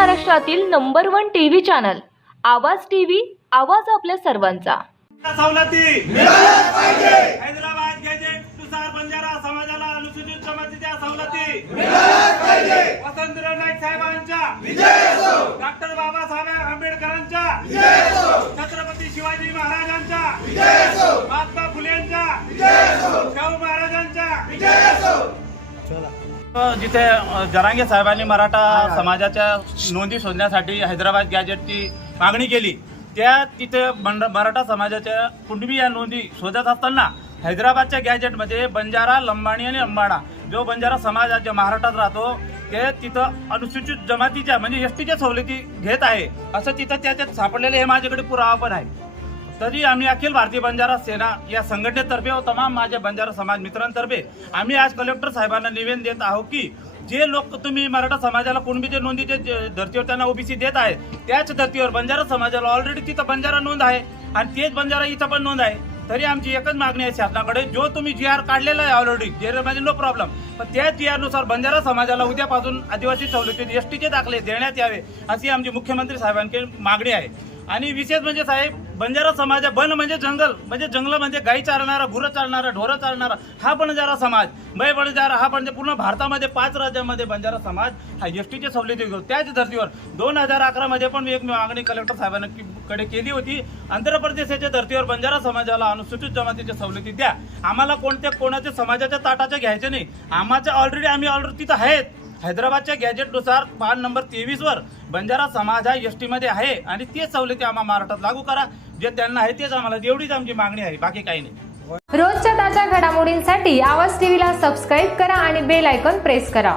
महाराष्ट्रातील number one TV channel. Awaaz TV आवाज आपल्या सर्वांचा. सवलती. हैदराबाद गॅजेटनुसार बंजारा समाजाला अनुसूचित जमातीच्या सवलती. वसंतराव नाईक साहेबांच्या. डॉक्टर बाबासाहेब आंबेडकरांच्या. छत्रपती शिवाजी महाराजांच्या. महात्मा फुलेंच्या. शाहू महाराजांच्या. जिथे जरांगे साहेबांनी मराठा समाजाच्या नोंदी शोधण्यासाठी हैदराबाद गॅजेटची मागणी केली त्या तिथे मराठा समाजाच्या कुणबी या नोंदी शोधत असताना हैदराबादच्या गॅजेटमध्ये बंजारा लंबाणी आणि अंबाडा जो बंजारा समाज आज महाराष्ट्रात राहतो ते तिथं अनुसूचित जमातीच्या म्हणजे एस टीच्या सवलती घेत आहे असं तिथं त्याच्यात सापडलेले हे माझ्याकडे पुरावा पण आहे. तरी आम्ही अखिल भारतीय बंजारा सेना या संघटनेतर्फे व तमाम माझ्या बंजारा समाज मित्रांतर्फे आम्ही आज कलेक्टर साहेबांना निवेदन देत आहोत की जे लोक तुम्ही मराठा समाजाला कुणबीचे नोंदीचे जे धर्तीवर त्यांना ओबीसी देत आहे त्याच धर्तीवर बंजारा समाजाला ऑलरेडी तिथं बंजारा नोंद आहे आणि तेच बंजारा इथं पण नोंद आहे. तरी आमची एकच मागणी आहे शासनाकडे जो तुम्ही जी आर काढलेला आहे ऑलरेडी जे म्हणजे नो प्रॉब्लेम पण त्या जी आरनुसार बंजारा समाजाला उद्यापासून आदिवासी सवलतीत एस टीचे दाखले देण्यात यावे अशी आमची मुख्यमंत्री साहेबांची मागणी आहे. आणि विशेष म्हणजे साहेब बंजारा समाज आहे. बन म्हणजे जंगल म्हणजे जंगल म्हणजे गाई चालणारा गुरं चालणारा ढोरं चालणारा हा बंजारा समाज. बै बंजारा हा म्हणजे पूर्ण भारतामध्ये पाच राज्यामध्ये बंजारा समाज हा एस टीच्या सवलती घेतो त्याच धर्तीवर दोन हजार अकरामध्ये पण एक मागणी कलेक्टर साहेबांना कडे केली होती. आंध्र प्रदेशाच्या धर्तीवर बंजारा समाजाला अनुसूचित जमातीच्या सवलती द्या. आम्हाला कोणत्या कोणाच्या समाजाच्या ताटाच्या घ्यायचे नाही. आम्हाच्या ऑलरेडी आम्ही ऑलरेडी तिथं आहेत. हैदराबादच्या गॅजेटनुसार पान नंबर तेवीस वर बंजारा समाज हा एसमध्ये आहे आणि तेच सवलती आम्हाला महाराष्ट्रात लागू करा. जे त्यांना आहे तेच आम्हाला एवढीच आमची मागणी आहे. बाकी काही नाही. रोजच्या ताज्या घडामोडींसाठी आवाज टीव्हीला सबस्क्राईब करा आणि बेल आयकॉन प्रेस करा.